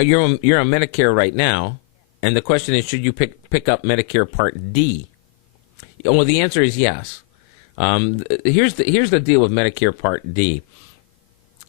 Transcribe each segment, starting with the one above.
You're on Medicare right now, and the question is, should you pick up Medicare Part D? Well, the answer is yes. Here's the deal with Medicare Part D.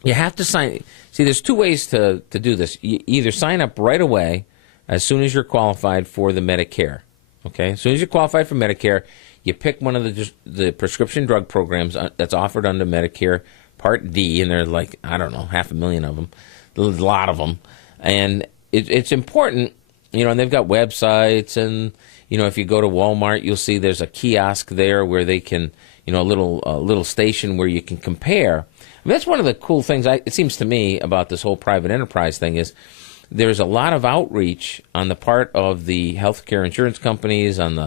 You have to sign. See, there's two ways to do this. You either sign up right away as soon as you're qualified for the Medicare. Okay, as soon as you're qualified for Medicare, you pick one of the prescription drug programs that's offered under Medicare Part D, and there are like, I don't know, 500,000 of them, a lot of them. And it's important, and they've got websites, and, if you go to Walmart, you'll see there's a kiosk there where they can, a little station where you can compare. I mean, that's one of the cool things, it seems to me, about this whole private enterprise thing is there's a lot of outreach on the part of the healthcare insurance companies, for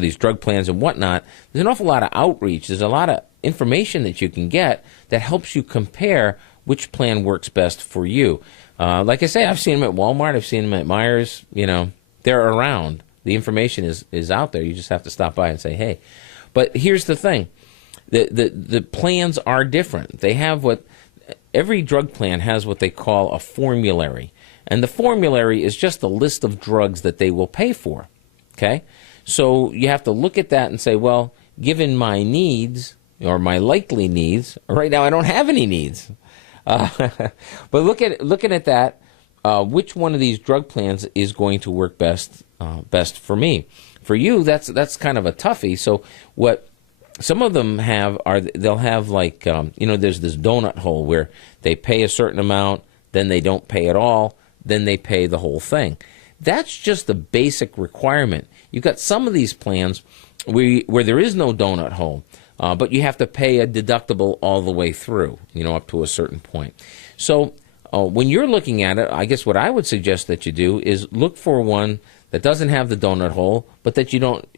these drug plans and whatnot. There's an awful lot of outreach. There's a lot of information that you can get that helps you compare which plan works best for you. Like I say, I've seen them at Walmart. I've seen them at Myers. They're around. The information is out there. You just have to stop by and say, hey. But here's the thing. The plans are different. They have every drug plan has what they call a formulary. And the formulary is just a list of drugs that they will pay for. Okay? So you have to look at that and say, well, given my needs or my likely needs, right now I don't have any needs. But looking at that, which one of these drug plans is going to work best for me? For you, that's kind of a toughie. So what some of them have they'll have there's this donut hole where they pay a certain amount, then they don't pay at all, then they pay the whole thing. That's just the basic requirement. You've got some of these plans where there is no donut hole, but you have to pay a deductible all the way through, up to a certain point. So when you're looking at it, I guess what I would suggest that you do is look for one that doesn't have the donut hole, but that you don't,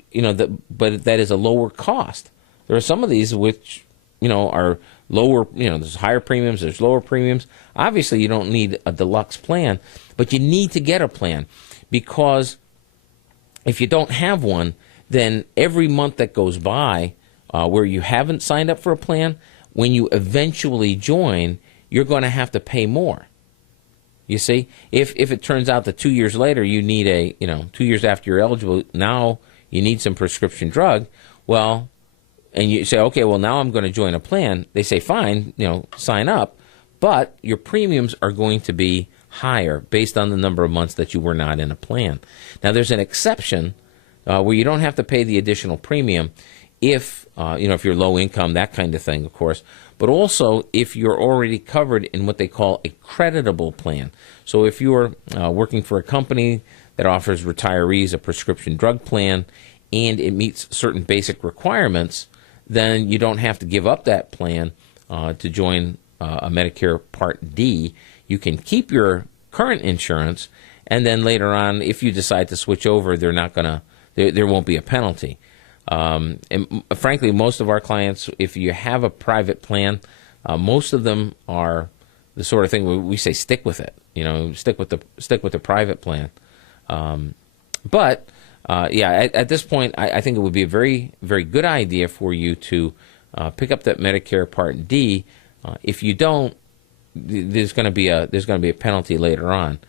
but that is a lower cost. There are some of these which, are lower, there's higher premiums, there's lower premiums. Obviously, you don't need a deluxe plan, but you need to get a plan because if you don't have one, then every month that goes by where you haven't signed up for a plan, when you eventually join, you're going to have to pay more. You see, if it turns out that 2 years later you need 2 years after you're eligible, now you need some prescription drug, well, and you say, okay, well, now I'm going to join a plan. They say, fine, sign up, but your premiums are going to be higher based on the number of months that you were not in a plan. Now, there's an exception where you don't have to pay the additional premium if you're low income, that kind of thing, of course, but also if you're already covered in what they call a creditable plan. So if you're working for a company that offers retirees a prescription drug plan and it meets certain basic requirements, then you don't have to give up that plan to join a Medicare Part D. You can keep your current insurance, and then later on, if you decide to switch over, there won't be a penalty. And frankly, most of our clients, if you have a private plan, most of them are the sort of thing where we say stick with it. Stick with the private plan. At this point, I think it would be a very, very good idea for you to pick up that Medicare Part D. If you don't, there's going to be a penalty later on.